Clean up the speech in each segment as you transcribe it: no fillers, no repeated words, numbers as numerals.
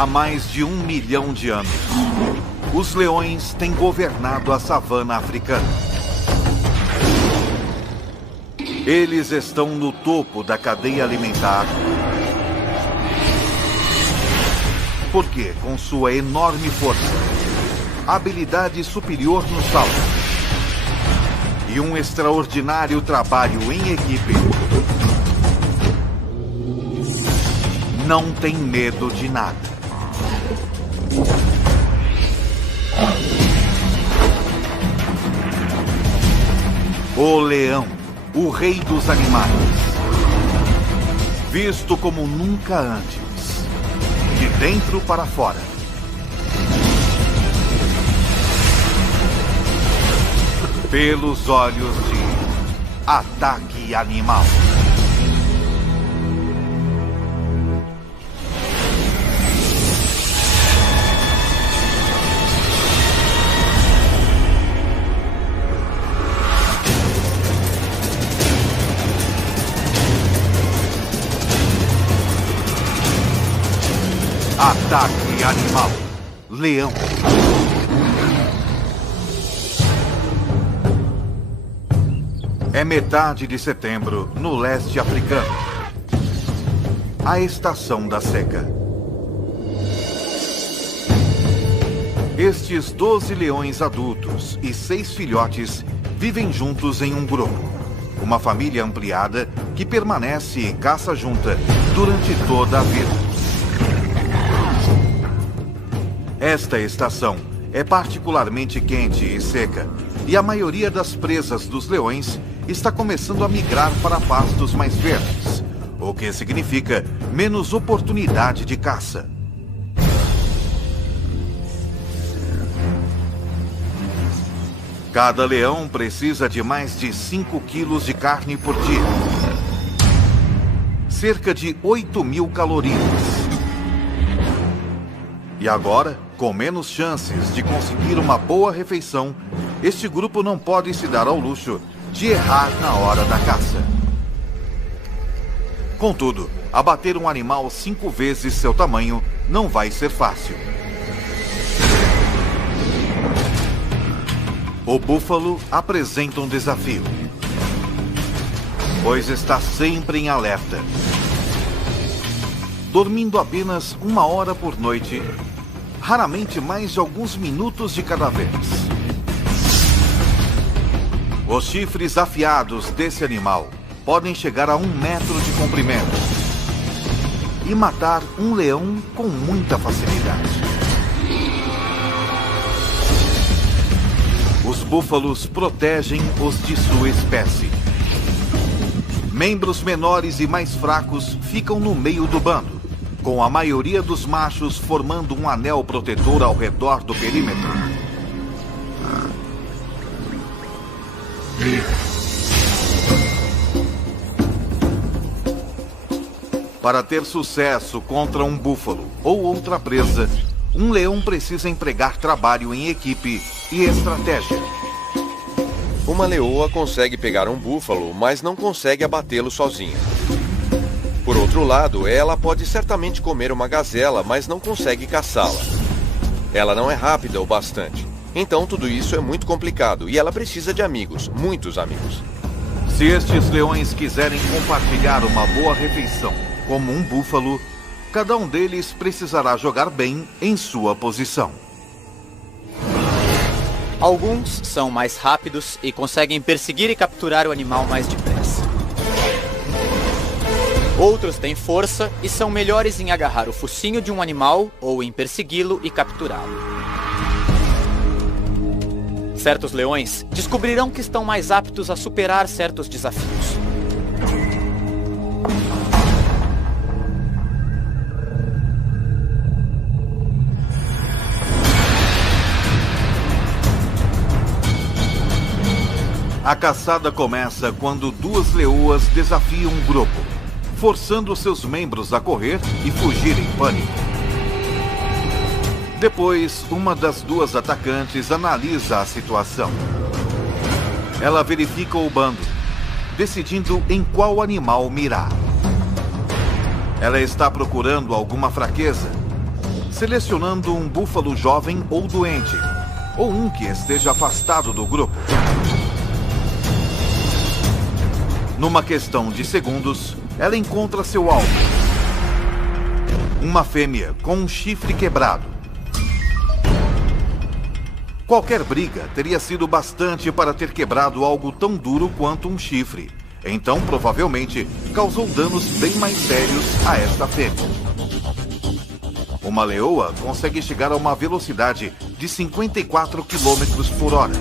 Há mais de 1 milhão de anos, os leões têm governado a savana africana. Eles estão no topo da cadeia alimentar, porque, com sua enorme força, habilidade superior no salto e um extraordinário trabalho em equipe, não tem medo de nada. O leão, o rei dos animais, visto como nunca antes, de dentro para fora. Pelos olhos de Ataque Animal. Ataque Animal. Leão. É metade de setembro, no leste africano. A estação da seca. Estes 12 leões adultos e 6 filhotes vivem juntos em um grupo. Uma família ampliada que permanece em caça junta durante toda a vida. Esta estação é particularmente quente e seca, e a maioria das presas dos leões está começando a migrar para pastos mais verdes, o que significa menos oportunidade de caça. Cada leão precisa de mais de 5 quilos de carne por dia. Cerca de 8.000 calorias. E agora, com menos chances de conseguir uma boa refeição, este grupo não pode se dar ao luxo de errar na hora da caça. Contudo, abater um animal 5 vezes seu tamanho não vai ser fácil. O búfalo apresenta um desafio, pois está sempre em alerta. Dormindo apenas 1 hora por noite, raramente mais de alguns minutos de cada vez. Os chifres afiados desse animal podem chegar a 1 metro de comprimento e matar um leão com muita facilidade. Os búfalos protegem os de sua espécie. Membros menores e mais fracos ficam no meio do bando, com a maioria dos machos formando um anel protetor ao redor do perímetro. Para ter sucesso contra um búfalo ou outra presa, um leão precisa empregar trabalho em equipe e estratégia. Uma leoa consegue pegar um búfalo, mas não consegue abatê-lo sozinha. Por outro lado, ela pode certamente comer uma gazela, mas não consegue caçá-la. Ela não é rápida o bastante. Então tudo isso é muito complicado e ela precisa de amigos, muitos amigos. Se estes leões quiserem compartilhar uma boa refeição, como um búfalo, cada um deles precisará jogar bem em sua posição. Alguns são mais rápidos e conseguem perseguir e capturar o animal mais depressa. Outros têm força e são melhores em agarrar o focinho de um animal ou em persegui-lo e capturá-lo. Certos leões descobrirão que estão mais aptos a superar certos desafios. A caçada começa quando 2 leoas desafiam um grupo, forçando seus membros a correr e fugir em pânico. Depois, uma das 2 atacantes analisa a situação. Ela verifica o bando, decidindo em qual animal mirar. Ela está procurando alguma fraqueza selecionando um búfalo jovem ou doente, ou um que esteja afastado do grupo. Numa questão de segundos, ela encontra seu alvo. Uma fêmea com um chifre quebrado. Qualquer briga teria sido bastante para ter quebrado algo tão duro quanto um chifre. Então, provavelmente, causou danos bem mais sérios a esta fêmea. Uma leoa consegue chegar a uma velocidade de 54 km por hora.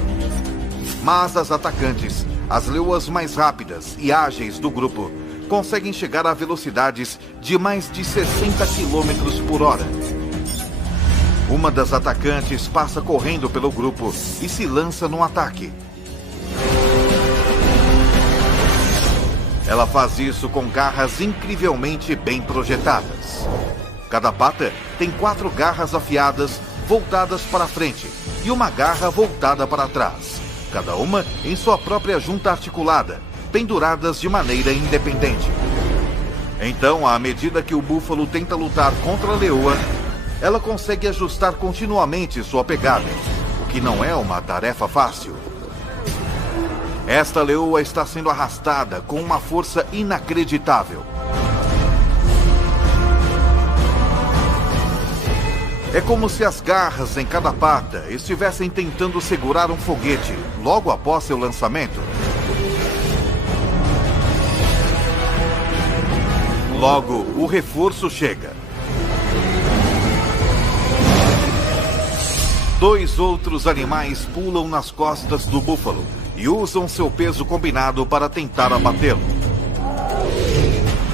Mas as atacantes, as leoas mais rápidas e ágeis do grupo, conseguem chegar a velocidades de mais de 60 km por hora. Uma das atacantes passa correndo pelo grupo e se lança no ataque. Ela faz isso com garras incrivelmente bem projetadas. Cada pata tem 4 garras afiadas voltadas para frente e uma garra voltada para trás, cada uma em sua própria junta articulada, penduradas de maneira independente. Então, à medida que o búfalo tenta lutar contra a leoa, ela consegue ajustar continuamente sua pegada, o que não é uma tarefa fácil. Esta leoa está sendo arrastada com uma força inacreditável. É como se as garras em cada pata estivessem tentando segurar um foguete logo após seu lançamento. Logo, o reforço chega. 2 outros animais pulam nas costas do búfalo e usam seu peso combinado para tentar abatê-lo.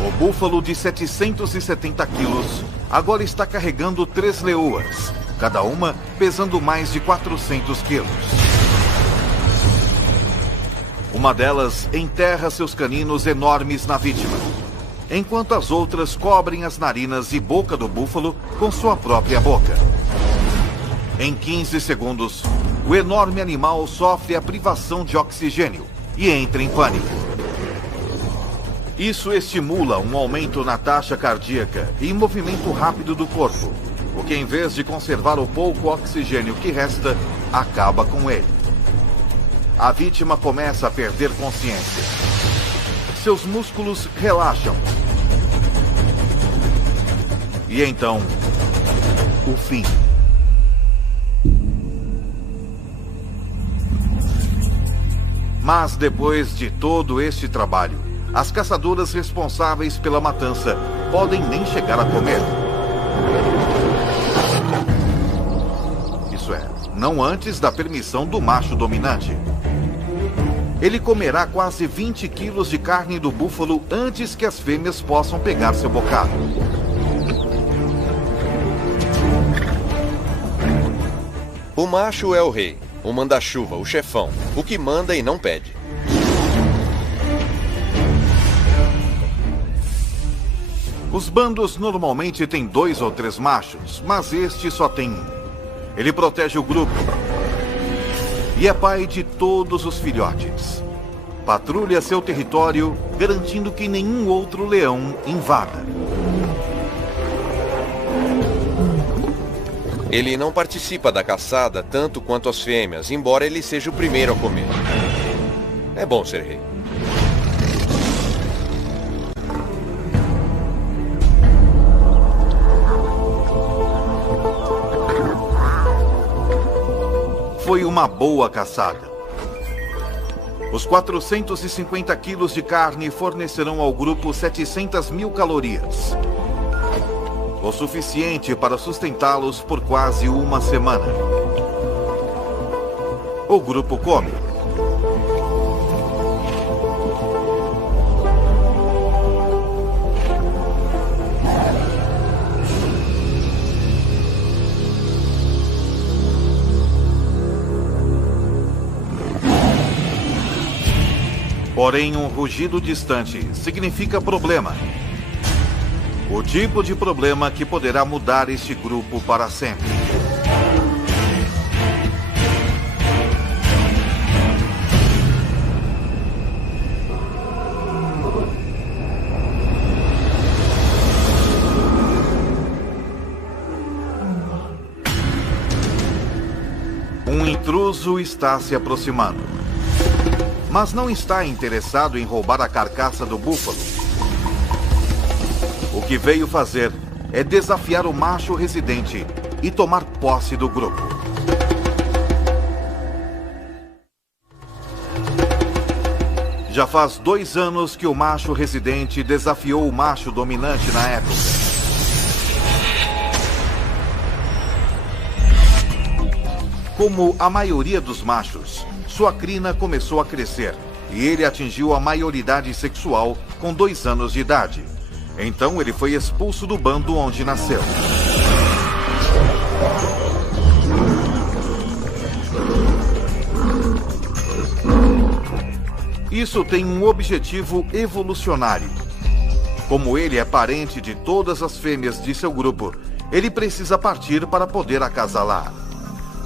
O búfalo de 770 quilos agora está carregando 3 leoas, cada uma pesando mais de 400 quilos. Uma delas enterra seus caninos enormes na vítima, enquanto as outras cobrem as narinas e boca do búfalo com sua própria boca. Em 15 segundos, o enorme animal sofre a privação de oxigênio e entra em pânico. Isso estimula um aumento na taxa cardíaca e movimento rápido do corpo, o que, em vez de conservar o pouco oxigênio que resta, acaba com ele. A vítima começa a perder consciência. Seus músculos relaxam. E então, o fim. Mas depois de todo este trabalho, as caçadoras responsáveis pela matança podem nem chegar a comer. Isso é, não antes da permissão do macho dominante. Ele comerá quase 20 quilos de carne do búfalo antes que as fêmeas possam pegar seu bocado. O macho é o rei, o manda-chuva, o chefão, o que manda e não pede. Os bandos normalmente têm 2 ou 3 machos, mas este só tem 1. Ele protege o grupo e é pai de todos os filhotes. Patrulha seu território, garantindo que nenhum outro leão invada. Ele não participa da caçada tanto quanto as fêmeas, embora ele seja o primeiro a comer. É bom ser rei. Foi uma boa caçada. Os 450 quilos de carne fornecerão ao grupo 700 mil calorias. O suficiente para sustentá-los por quase uma semana. O grupo come. Porém, um rugido distante significa problema. O tipo de problema que poderá mudar este grupo para sempre. intruso está se aproximando. Mas não está interessado em roubar a carcaça do búfalo. O que veio fazer é desafiar o macho residente e tomar posse do grupo. Já faz 2 anos que o macho residente desafiou o macho dominante na época. Como a maioria dos machos, sua crina começou a crescer e ele atingiu a maioridade sexual com 2 anos de idade. Então ele foi expulso do bando onde nasceu. Isso tem um objetivo evolucionário. Como ele é parente de todas as fêmeas de seu grupo, ele precisa partir para poder acasalar.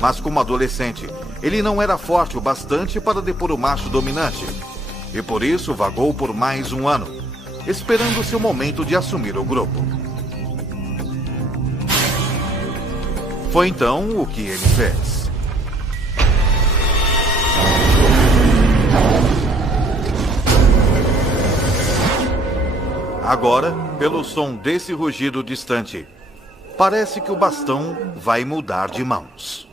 Mas como adolescente, ele não era forte o bastante para depor o macho dominante. E por isso vagou por mais 1 ano, esperando seu momento de assumir o grupo. Foi então o que ele fez. Agora, pelo som desse rugido distante, parece que o bastão vai mudar de mãos.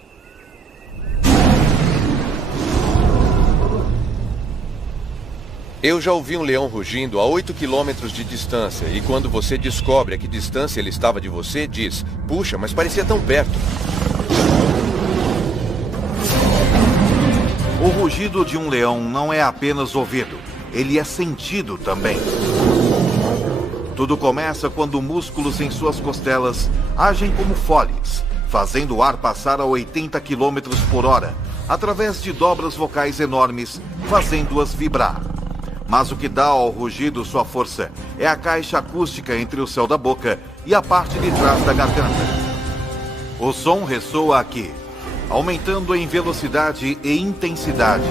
Eu já ouvi um leão rugindo a 8 quilômetros de distância, e quando você descobre a que distância ele estava de você, diz: puxa, mas parecia tão perto. O rugido de um leão não é apenas ouvido, ele é sentido também. Tudo começa quando músculos em suas costelas agem como foles, fazendo o ar passar a 80 km por hora, através de dobras vocais enormes, fazendo-as vibrar. Mas o que dá ao rugido sua força é a caixa acústica entre o céu da boca e a parte de trás da garganta. O som ressoa aqui, aumentando em velocidade e intensidade.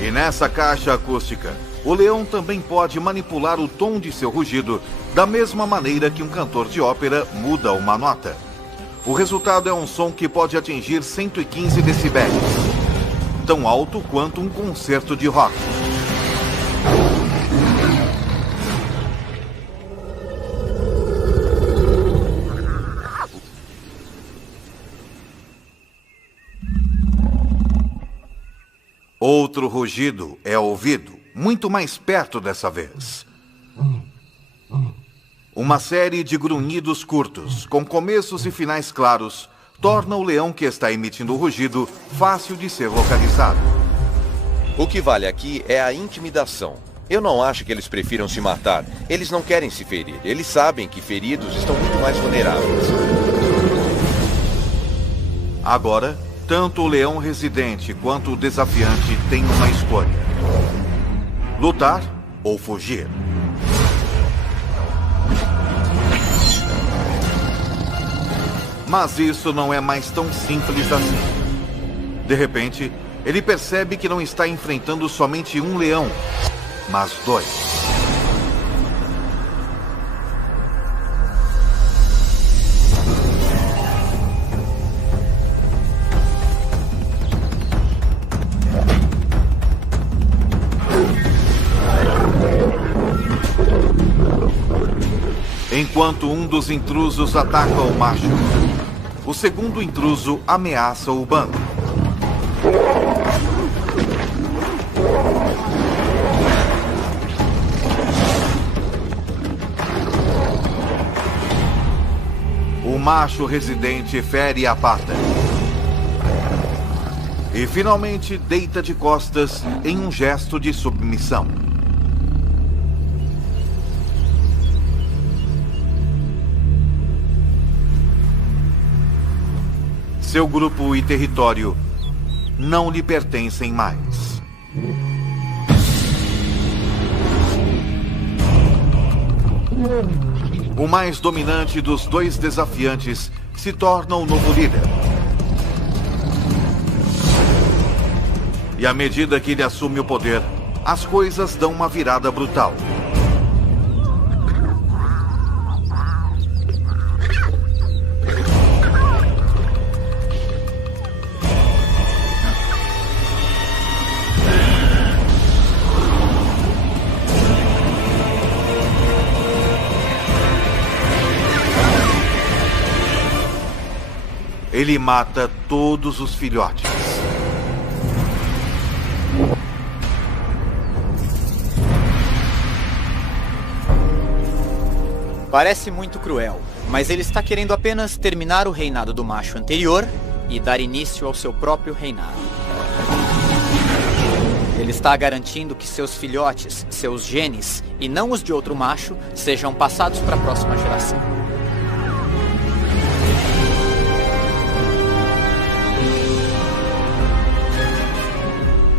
E nessa caixa acústica, o leão também pode manipular o tom de seu rugido da mesma maneira que um cantor de ópera muda uma nota. O resultado é um som que pode atingir 115 decibéis, tão alto quanto um concerto de rock. Outro rugido é ouvido, muito mais perto dessa vez. Uma série de grunhidos curtos, com começos e finais claros, torna o leão que está emitindo o rugido fácil de ser localizado. O que vale aqui é a intimidação. Eu não acho que eles prefiram se matar. Eles não querem se ferir. Eles sabem que feridos estão muito mais vulneráveis. Agora, tanto o leão residente quanto o desafiante têm uma escolha: lutar ou fugir. Mas isso não é mais tão simples assim. De repente, ele percebe que não está enfrentando somente um leão, mas 2. Enquanto um dos intrusos ataca o macho, o segundo intruso ameaça o bando. O macho residente fere a pata e finalmente deita de costas em um gesto de submissão. Seu grupo e território não lhe pertencem mais. O mais dominante dos 2 desafiantes se torna o novo líder. E à medida que ele assume o poder, as coisas dão uma virada brutal. ele mata todos os filhotes. Parece muito cruel, mas ele está querendo apenas terminar o reinado do macho anterior e dar início ao seu próprio reinado. Ele está garantindo que seus filhotes, seus genes, e não os de outro macho, sejam passados para a próxima geração.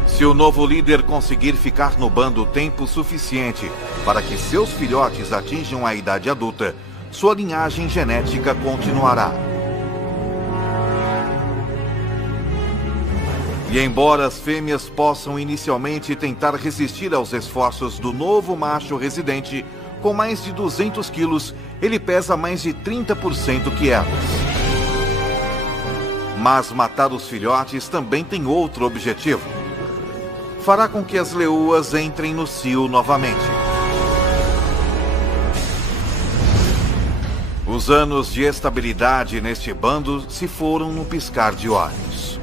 Se o novo líder conseguir ficar no bando tempo suficiente para que seus filhotes atinjam a idade adulta, sua linhagem genética continuará. E embora as fêmeas possam inicialmente tentar resistir aos esforços do novo macho residente, com mais de 200 quilos, ele pesa mais de 30% que elas. Mas matar os filhotes também tem outro objetivo. Fará com que as leoas entrem no cio novamente. Os anos de estabilidade neste bando se foram num piscar de olhos.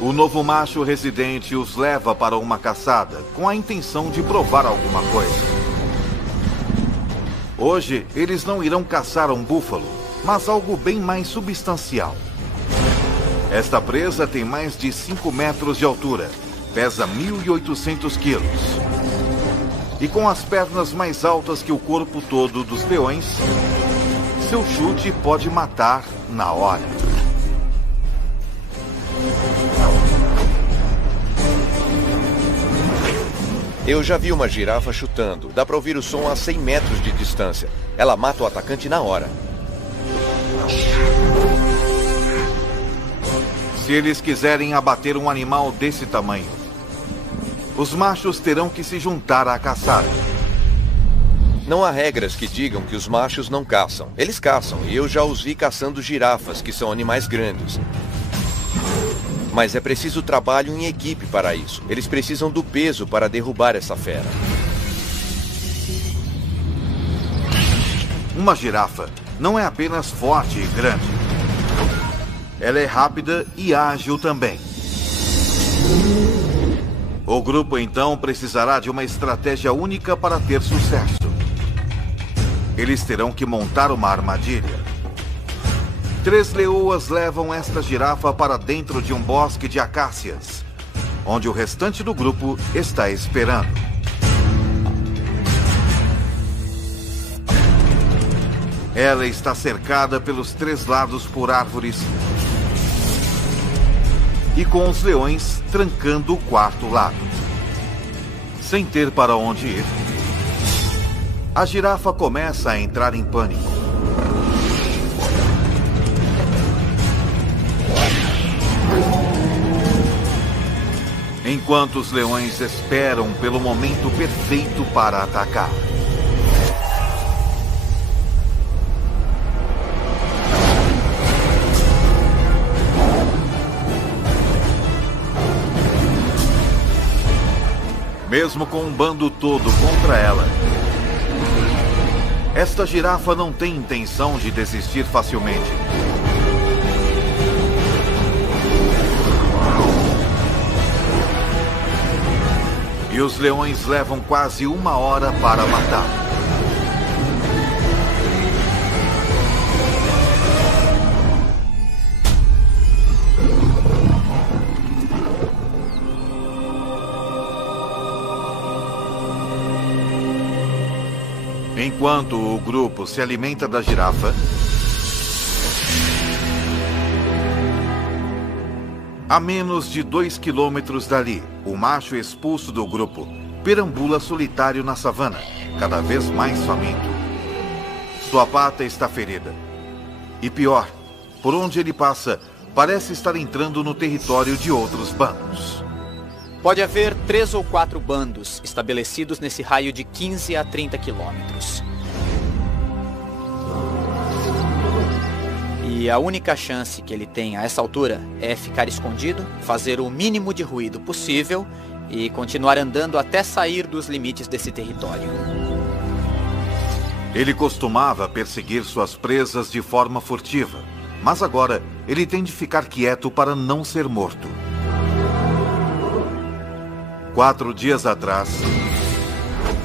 O novo macho residente os leva para uma caçada com a intenção de provar alguma coisa. Hoje, eles não irão caçar um búfalo, mas algo bem mais substancial. Esta presa tem mais de 5 metros de altura. Pesa 1.800 quilos. E com as pernas mais altas que o corpo todo dos leões, seu chute pode matar na hora. Eu já vi uma girafa chutando. Dá para ouvir o som a 100 metros de distância. Ela mata o atacante na hora. Se eles quiserem abater um animal desse tamanho, os machos terão que se juntar à caçada. Não há regras que digam que os machos não caçam. Eles caçam, e eu já os vi caçando girafas, que são animais grandes. Mas é preciso trabalho em equipe para isso. Eles precisam do peso para derrubar essa fera. Uma girafa não é apenas forte e grande. Ela é rápida e ágil também. O grupo, então, precisará de uma estratégia única para ter sucesso. Eles terão que montar uma armadilha. 3 leoas levam esta girafa para dentro de um bosque de acácias, onde o restante do grupo está esperando. Ela está cercada pelos 3 lados por árvores e com os leões trancando o 4º lado. Sem ter para onde ir, a girafa começa a entrar em pânico. Enquanto os leões esperam pelo momento perfeito para atacar. Mesmo com um bando todo contra ela, esta girafa não tem intenção de desistir facilmente. E os leões levam quase 1 hora para matar. Enquanto o grupo se alimenta da girafa, a menos de 2 quilômetros dali, o macho expulso do grupo perambula solitário na savana, cada vez mais faminto. Sua pata está ferida. E pior, por onde ele passa, parece estar entrando no território de outros bandos. Pode haver 3 ou 4 bandos estabelecidos nesse raio de 15 a 30 quilômetros. E a única chance que ele tem a essa altura é ficar escondido, fazer o mínimo de ruído possível e continuar andando até sair dos limites desse território. Ele costumava perseguir suas presas de forma furtiva, Mas agora, ele tem de ficar quieto para não ser morto. 4 dias atrás,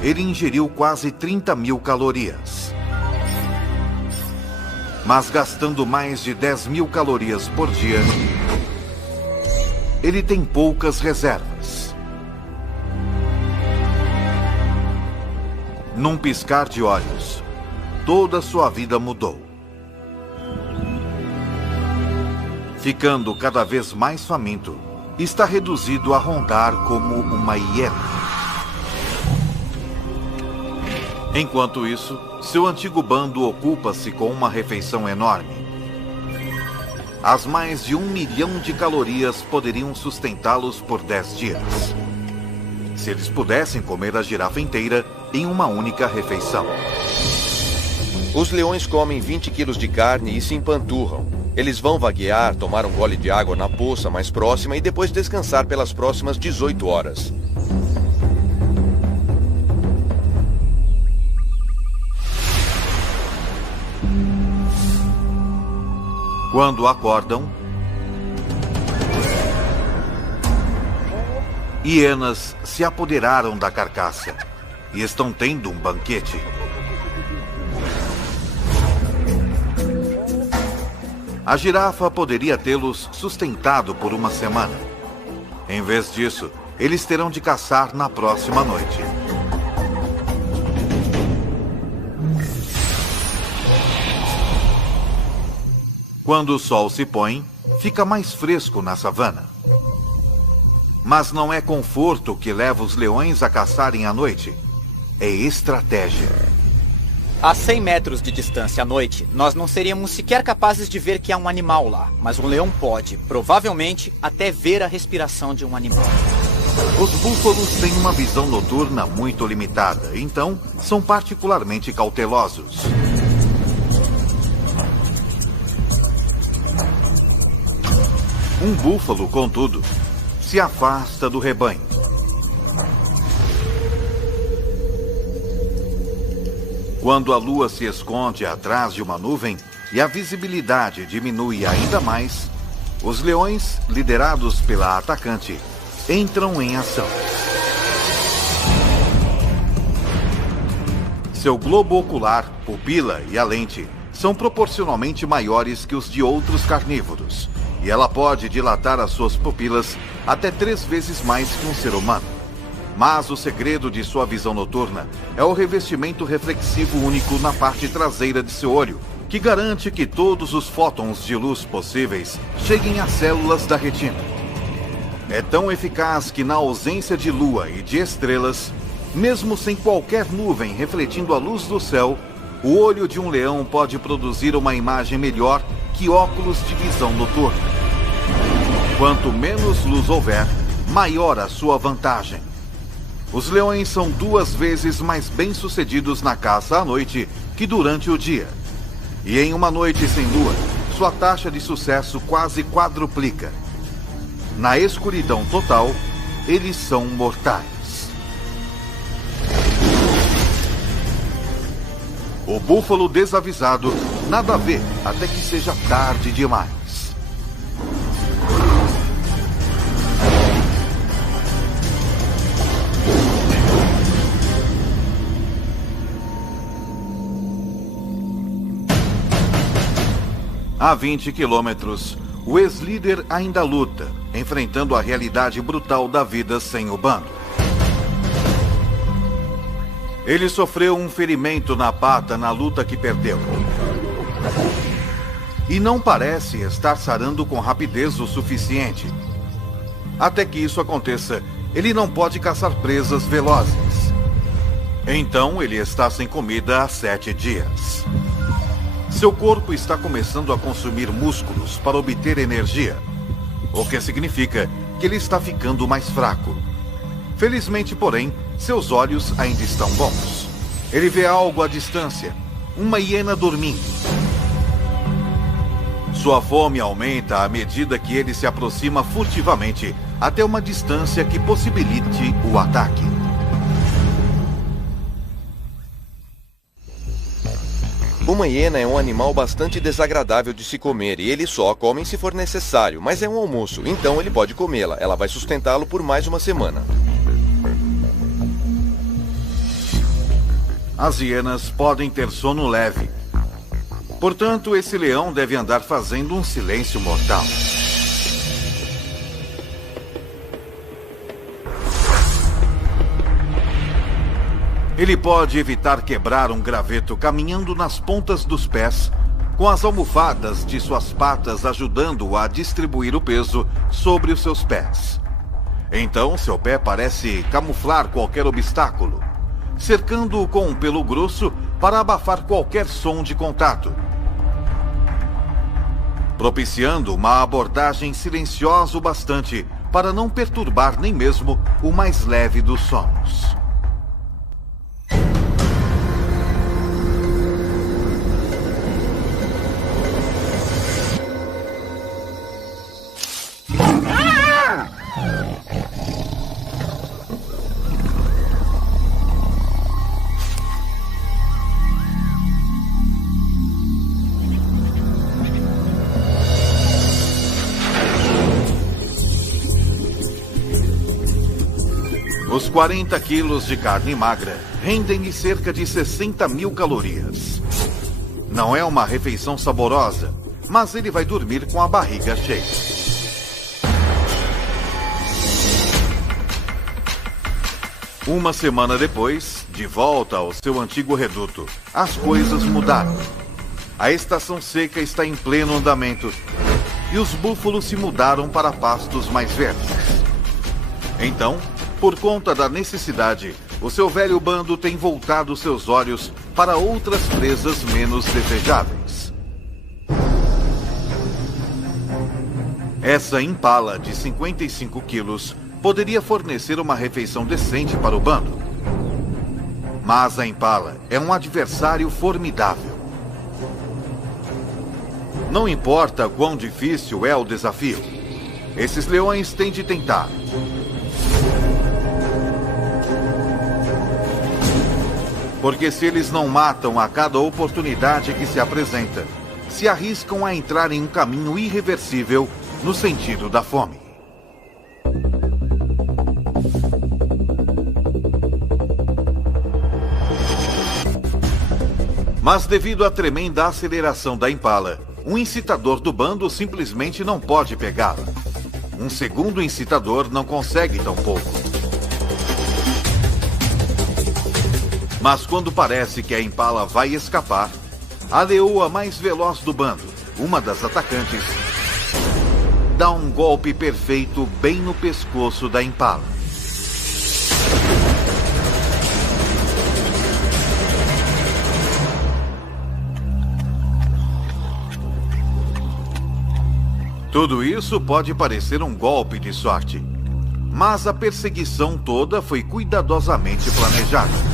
ele ingeriu quase 30.000 calorias. Mas gastando mais de 10.000 calorias por dia, ele tem poucas reservas. Num piscar de olhos, toda sua vida mudou. Ficando cada vez mais faminto, está reduzido a rondar como uma hiena. Enquanto isso, seu antigo bando ocupa-se com uma refeição enorme. As mais de 1 milhão de calorias poderiam sustentá-los por 10 dias. Se eles pudessem comer a girafa inteira em uma única refeição. Os leões comem 20 quilos de carne e se empanturram. Eles vão vaguear, tomar um gole de água na poça mais próxima e depois descansar pelas próximas 18 horas. Quando acordam, hienas se apoderaram da carcaça e estão tendo um banquete. A girafa poderia tê-los sustentado por uma semana. Em vez disso, eles terão de caçar na próxima noite. Quando o sol se põe, fica mais fresco na savana. Mas não é conforto que leva os leões a caçarem à noite. É estratégia. A 100 metros de distância à noite, nós não seríamos sequer capazes de ver que há um animal lá. Mas um leão pode, provavelmente, até ver a respiração de um animal. Os búfalos têm uma visão noturna muito limitada, então são particularmente cautelosos. Um búfalo, contudo, se afasta do rebanho. Quando a lua se esconde atrás de uma nuvem e a visibilidade diminui ainda mais, os leões, liderados pela atacante, entram em ação. Seu globo ocular, pupila e a lente são proporcionalmente maiores que os de outros carnívoros, e ela pode dilatar as suas pupilas até 3 vezes mais que um ser humano. Mas o segredo de sua visão noturna é o revestimento reflexivo único na parte traseira de seu olho, que garante que todos os fótons de luz possíveis cheguem às células da retina. É tão eficaz que, na ausência de lua e de estrelas, mesmo sem qualquer nuvem refletindo a luz do céu, o olho de um leão pode produzir uma imagem melhor que óculos de visão noturna. Quanto menos luz houver, maior a sua vantagem. Os leões são 2 vezes mais bem-sucedidos na caça à noite que durante o dia. E em uma noite sem lua, sua taxa de sucesso quase quadruplica. Na escuridão total, eles são mortais. O búfalo desavisado nada vê até que seja tarde demais. A 20 quilômetros, o ex-líder ainda luta, enfrentando a realidade brutal da vida sem o bando. Ele sofreu um ferimento na pata na luta que perdeu. E não parece estar sarando com rapidez o suficiente. Até que isso aconteça, ele não pode caçar presas velozes. Então ele está sem comida há 7 dias. Seu corpo está começando a consumir músculos para obter energia, o que significa que ele está ficando mais fraco. Felizmente, porém, seus olhos ainda estão bons. Ele vê algo à distância, uma hiena dormindo. Sua fome aumenta à medida que ele se aproxima furtivamente até uma distância que possibilite o ataque. Uma hiena é um animal bastante desagradável de se comer e ele só come se for necessário, mas é um almoço, então ele pode comê-la. Ela vai sustentá-lo por mais uma semana. As hienas podem ter sono leve. Portanto, esse leão deve andar fazendo um silêncio mortal. Ele pode evitar quebrar um graveto caminhando nas pontas dos pés, com as almofadas de suas patas ajudando-o a distribuir o peso sobre os seus pés. Então, seu pé parece camuflar qualquer obstáculo, cercando-o com um pelo grosso para abafar qualquer som de contato, propiciando uma abordagem silenciosa o bastante para não perturbar nem mesmo o mais leve dos sonos. Os 40 quilos de carne magra rendem cerca de 60 mil calorias. Não é uma refeição saborosa, mas ele vai dormir com a barriga cheia. Uma semana depois, de volta ao seu antigo reduto, as coisas mudaram. A estação seca está em pleno andamento e os búfalos se mudaram para pastos mais verdes. Então, por conta da necessidade, o seu velho bando tem voltado seus olhos para outras presas menos desejáveis. Essa impala de 55 quilos poderia fornecer uma refeição decente para o bando. Mas a impala é um adversário formidável. Não importa quão difícil é o desafio, esses leões têm de tentar. Porque se eles não matam a cada oportunidade que se apresenta, se arriscam a entrar em um caminho irreversível no sentido da fome. Mas devido à tremenda aceleração da impala, um incitador do bando simplesmente não pode pegá-la. Um segundo incitador não consegue tão pouco. Mas quando parece que a impala vai escapar, a leoa mais veloz do bando, uma das atacantes, dá um golpe perfeito bem no pescoço da impala. Tudo isso pode parecer um golpe de sorte, mas a perseguição toda foi cuidadosamente planejada.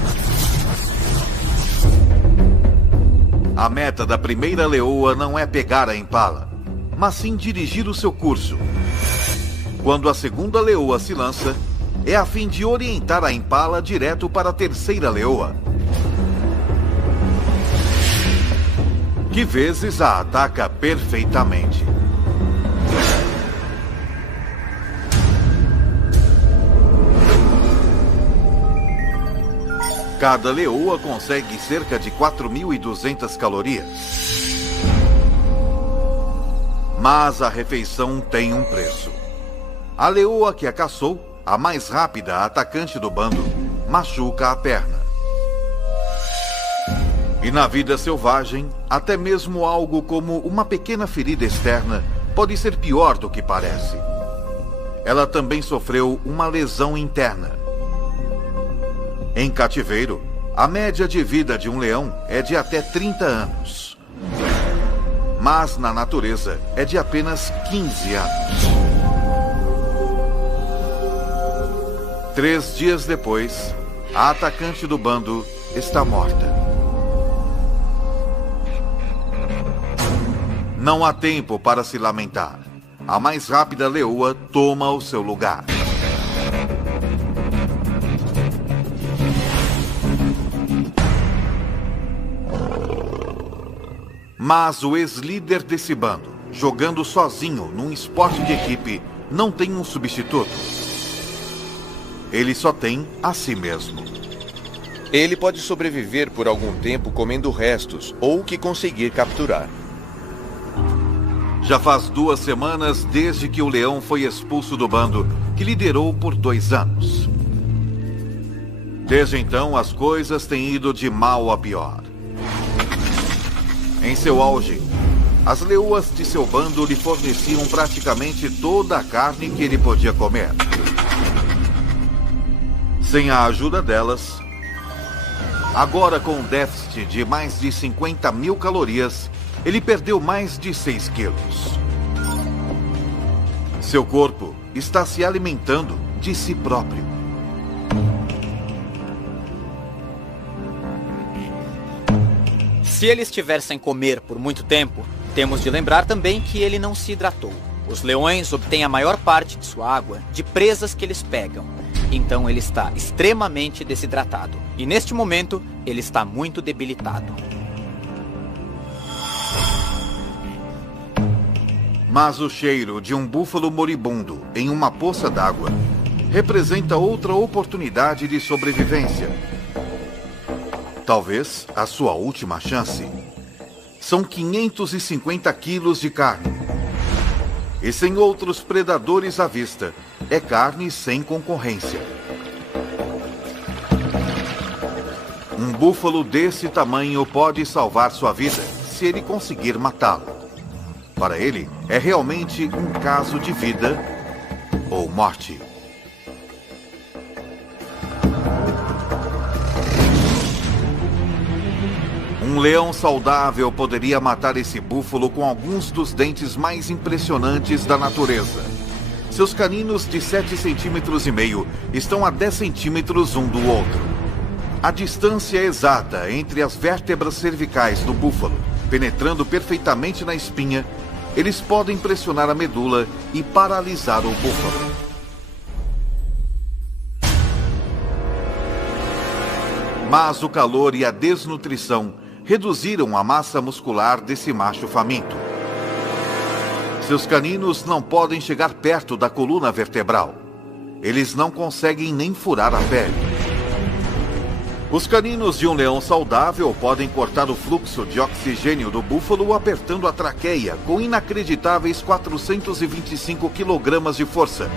A meta da primeira leoa não é pegar a impala, mas sim dirigir o seu curso. Quando a segunda leoa se lança, é a fim de orientar a impala direto para a terceira leoa, que vezes a ataca perfeitamente. Cada leoa consegue cerca de 4.200 calorias. Mas a refeição tem um preço. A leoa que a caçou, a mais rápida atacante do bando, machuca a perna. E na vida selvagem, até mesmo algo como uma pequena ferida externa pode ser pior do que parece. Ela também sofreu uma lesão interna. Em cativeiro, a média de vida de um leão é de até 30 anos. Mas na natureza é de apenas 15 anos. 3 dias depois, a atacante do bando está morta. Não há tempo para se lamentar. A mais rápida leoa toma o seu lugar. Mas o ex-líder desse bando, jogando sozinho num esporte de equipe, não tem um substituto. Ele só tem a si mesmo. Ele pode sobreviver por algum tempo comendo restos ou o que conseguir capturar. Já faz 2 semanas desde que o leão foi expulso do bando, que liderou por 2 anos. Desde então, as coisas têm ido de mal a pior. Em seu auge, as leoas de seu bando lhe forneciam praticamente toda a carne que ele podia comer. Sem a ajuda delas, agora com um déficit de mais de 50.000 calorias, ele perdeu mais de 6 quilos. Seu corpo está se alimentando de si próprio. Se ele estiver sem comer por muito tempo, temos de lembrar também que ele não se hidratou. Os leões obtêm a maior parte de sua água de presas que eles pegam. Então ele está extremamente desidratado. E neste momento, ele está muito debilitado. Mas o cheiro de um búfalo moribundo em uma poça d'água representa outra oportunidade de sobrevivência. Talvez a sua última chance. São 550 quilos de carne. E sem outros predadores à vista, é carne sem concorrência. Um búfalo desse tamanho pode salvar sua vida se ele conseguir matá-lo. Para ele, é realmente um caso de vida ou morte. Um leão saudável poderia matar esse búfalo com alguns dos dentes mais impressionantes da natureza. Seus caninos de 7,5 centímetros estão a 10 centímetros um do outro. A distância exata entre as vértebras cervicais do búfalo, penetrando perfeitamente na espinha, eles podem pressionar a medula e paralisar o búfalo. Mas o calor e a desnutrição reduziram a massa muscular desse macho faminto. Seus caninos não podem chegar perto da coluna vertebral. Eles não conseguem nem furar a pele. Os caninos de um leão saudável podem cortar o fluxo de oxigênio do búfalo apertando a traqueia com inacreditáveis 425 kg de força.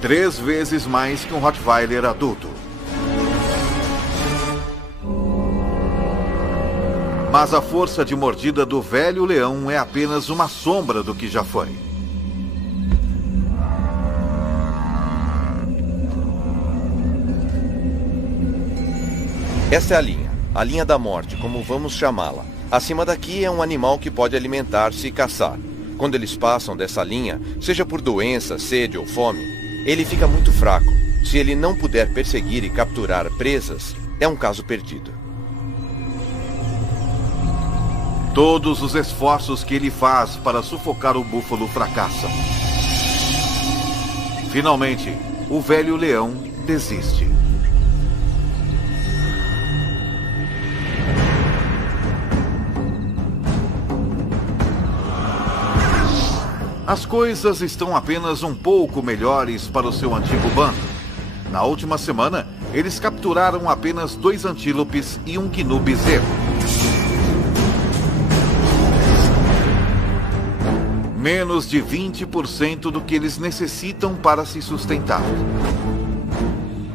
3 vezes mais que um Rottweiler adulto. Mas a força de mordida do velho leão é apenas uma sombra do que já foi. Essa é a linha da morte, como vamos chamá-la. Acima daqui é um animal que pode alimentar-se e caçar. Quando eles passam dessa linha, seja por doença, sede ou fome, ele fica muito fraco. Se ele não puder perseguir e capturar presas, é um caso perdido. Todos os esforços que ele faz para sufocar o búfalo fracassam. Finalmente, o velho leão desiste. As coisas estão apenas um pouco melhores para o seu antigo bando. Na última semana, eles capturaram apenas 2 antílopes e um gnu bezerro. Menos de 20% do que eles necessitam para se sustentar.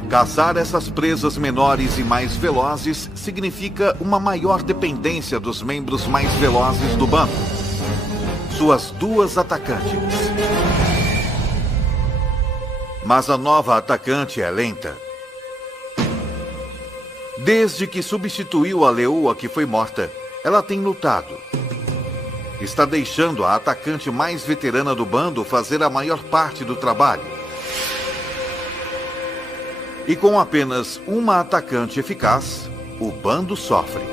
Caçar essas presas menores e mais velozes significa uma maior dependência dos membros mais velozes do bando. Suas 2 atacantes. Mas a nova atacante é lenta. Desde que substituiu a leoa que foi morta, ela tem lutado. Está deixando a atacante mais veterana do bando fazer a maior parte do trabalho. E com apenas uma atacante eficaz, o bando sofre.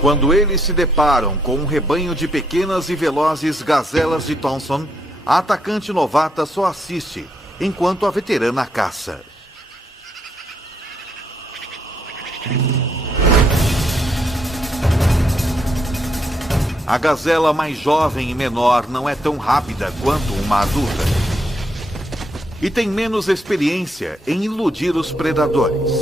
Quando eles se deparam com um rebanho de pequenas e velozes gazelas de Thompson, a atacante novata só assiste, enquanto a veterana caça. A gazela mais jovem e menor não é tão rápida quanto uma adulta. E tem menos experiência em iludir os predadores.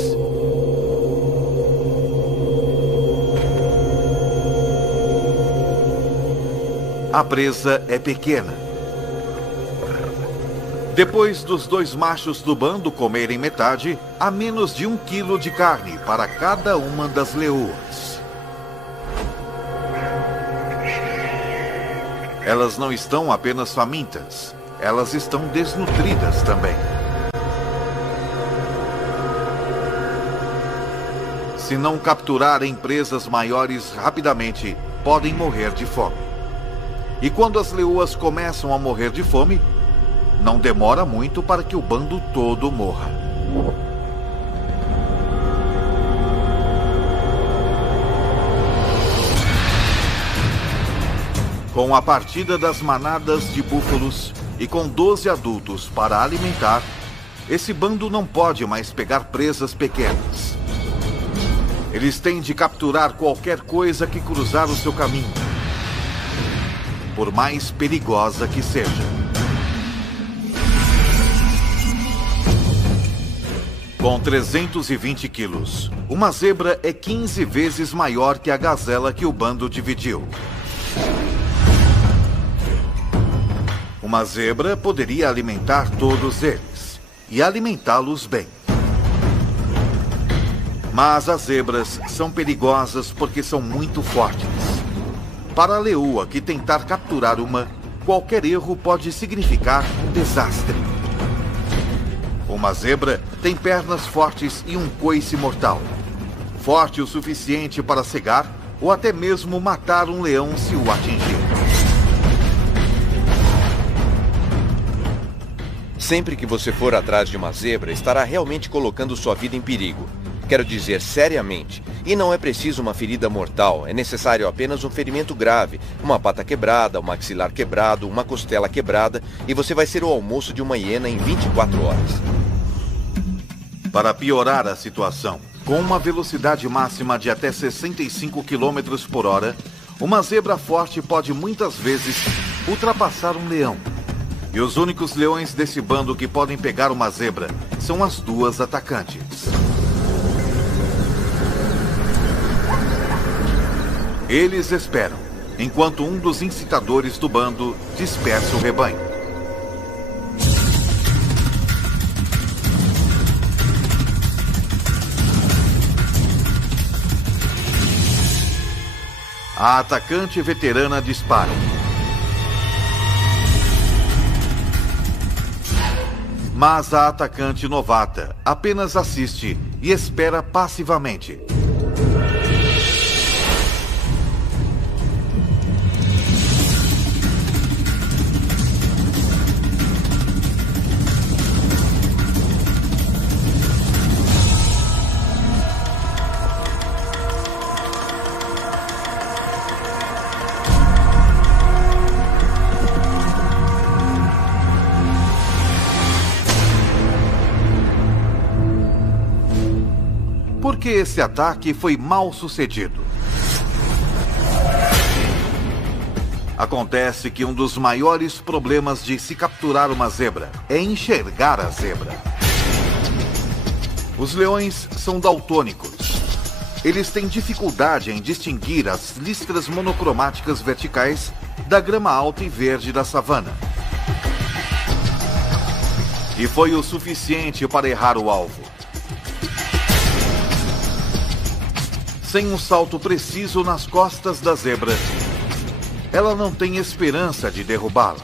A presa é pequena. Depois dos dois machos do bando comerem metade, há menos de 1 quilo de carne para cada uma das leoas. Elas não estão apenas famintas, elas estão desnutridas também. Se não capturarem presas maiores rapidamente, podem morrer de fome. E quando as leoas começam a morrer de fome, não demora muito para que o bando todo morra. Com a partida das manadas de búfalos e com 12 adultos para alimentar, esse bando não pode mais pegar presas pequenas. Eles têm de capturar qualquer coisa que cruzar o seu caminho, por mais perigosa que seja. Com 320 quilos, uma zebra é 15 vezes maior que a gazela que o bando dividiu. Uma zebra poderia alimentar todos eles, e alimentá-los bem. Mas as zebras são perigosas porque são muito fortes. Para a leoa que tentar capturar uma, qualquer erro pode significar um desastre. Uma zebra tem pernas fortes e um coice mortal. Forte o suficiente para cegar ou até mesmo matar um leão se o atingir. Sempre que você for atrás de uma zebra, estará realmente colocando sua vida em perigo. Quero dizer, seriamente. E não é preciso uma ferida mortal, é necessário apenas um ferimento grave, uma pata quebrada, um maxilar quebrado, uma costela quebrada, e você vai ser o almoço de uma hiena em 24 horas. Para piorar a situação, com uma velocidade máxima de até 65 km por hora, uma zebra forte pode muitas vezes ultrapassar um leão. E os únicos leões desse bando que podem pegar uma zebra são as duas atacantes. Eles esperam, enquanto um dos incitadores do bando dispersa o rebanho. A atacante veterana dispara. Mas a atacante novata apenas assiste e espera passivamente. Porque esse ataque foi mal sucedido. Acontece que um dos maiores problemas de se capturar uma zebra é enxergar a zebra. Os leões são daltônicos. Eles têm dificuldade em distinguir as listras monocromáticas verticais da grama alta e verde da savana. E foi o suficiente para errar o alvo. Sem um salto preciso nas costas da zebra, ela não tem esperança de derrubá-la.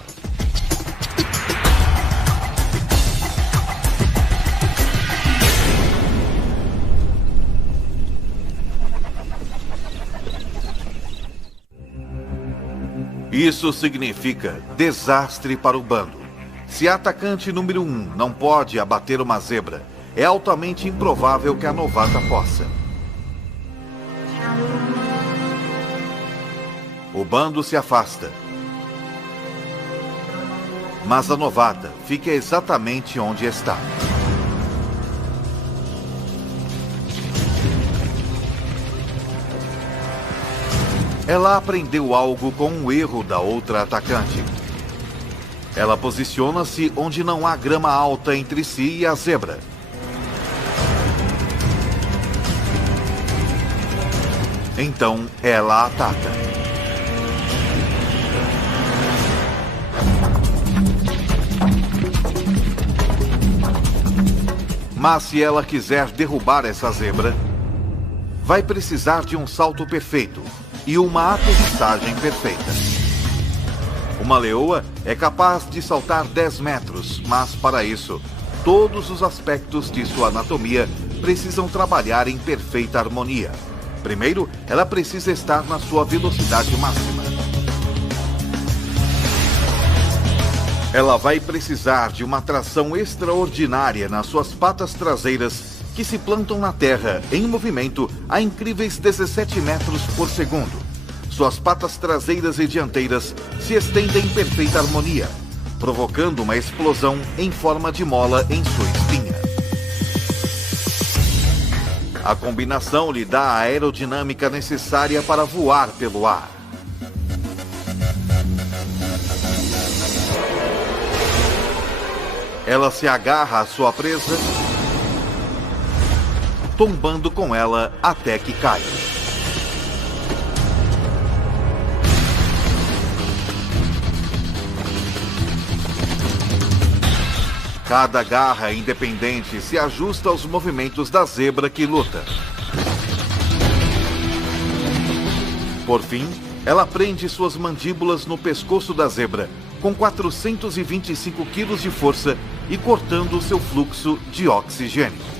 Isso significa desastre para o bando. Se a atacante número 1 não pode abater uma zebra, é altamente improvável que a novata possa. O bando se afasta. Mas a novata fica exatamente onde está. ela aprendeu algo com um erro da outra atacante. Ela posiciona-se onde não há grama alta entre si e a zebra. Então, ela ataca. Mas se ela quiser derrubar essa zebra, vai precisar de um salto perfeito e uma aterrissagem perfeita. Uma leoa é capaz de saltar 10 metros, mas para isso, todos os aspectos de sua anatomia precisam trabalhar em perfeita harmonia. Primeiro, ela precisa estar na sua velocidade máxima. Ela vai precisar de uma tração extraordinária nas suas patas traseiras, que se plantam na terra em movimento a incríveis 17 metros por segundo. Suas patas traseiras e dianteiras se estendem em perfeita harmonia, provocando uma explosão em forma de mola em sua espinha. A combinação lhe dá a aerodinâmica necessária para voar pelo ar. Ela se agarra à sua presa, tombando com ela até que cai. Cada garra independente se ajusta aos movimentos da zebra que luta. Por fim, ela prende suas mandíbulas no pescoço da zebra, com 425 quilos de força e cortando seu fluxo de oxigênio.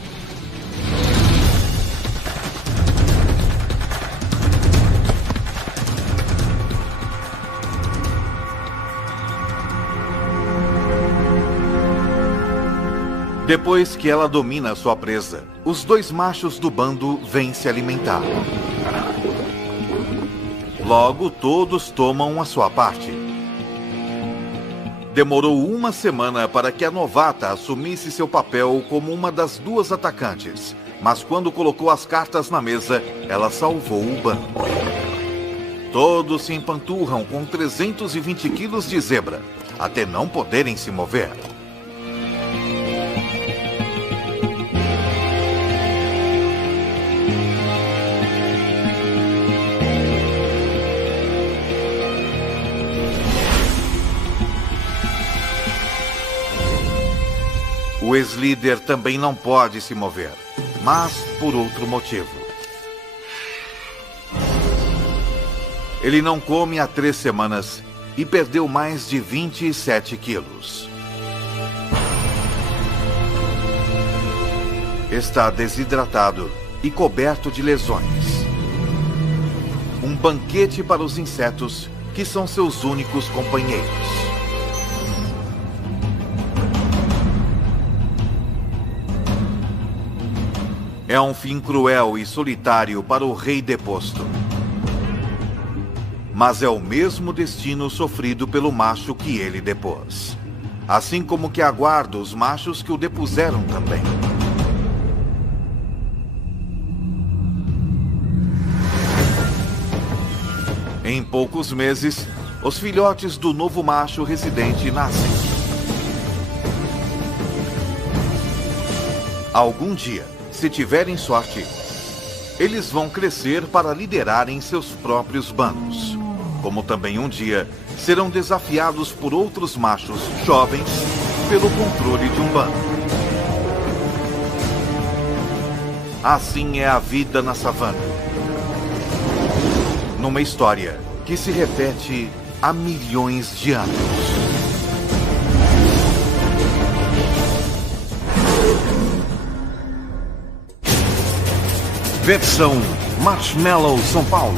Depois que ela domina sua presa, os dois machos do bando vêm se alimentar. Logo, todos tomam a sua parte. Demorou uma semana para que a novata assumisse seu papel como uma das duas atacantes, mas quando colocou as cartas na mesa, ela salvou o bando. Todos se empanturram com 320 quilos de zebra, até não poderem se mover. O ex-líder também não pode se mover, mas por outro motivo. Ele não come há 3 semanas e perdeu mais de 27 quilos. Está desidratado e coberto de lesões. Um banquete para os insetos, que são seus únicos companheiros. É um fim cruel e solitário para o rei deposto. Mas é o mesmo destino sofrido pelo macho que ele depôs. Assim como que aguarda os machos que o depuseram também. Em poucos meses, os filhotes do novo macho residente nascem. Algum dia, se tiverem sorte, eles vão crescer para liderarem seus próprios bandos. Como também um dia serão desafiados por outros machos jovens pelo controle de um bando. Assim é a vida na savana. Numa história que se repete há milhões de anos. Versão Marshmallow São Paulo.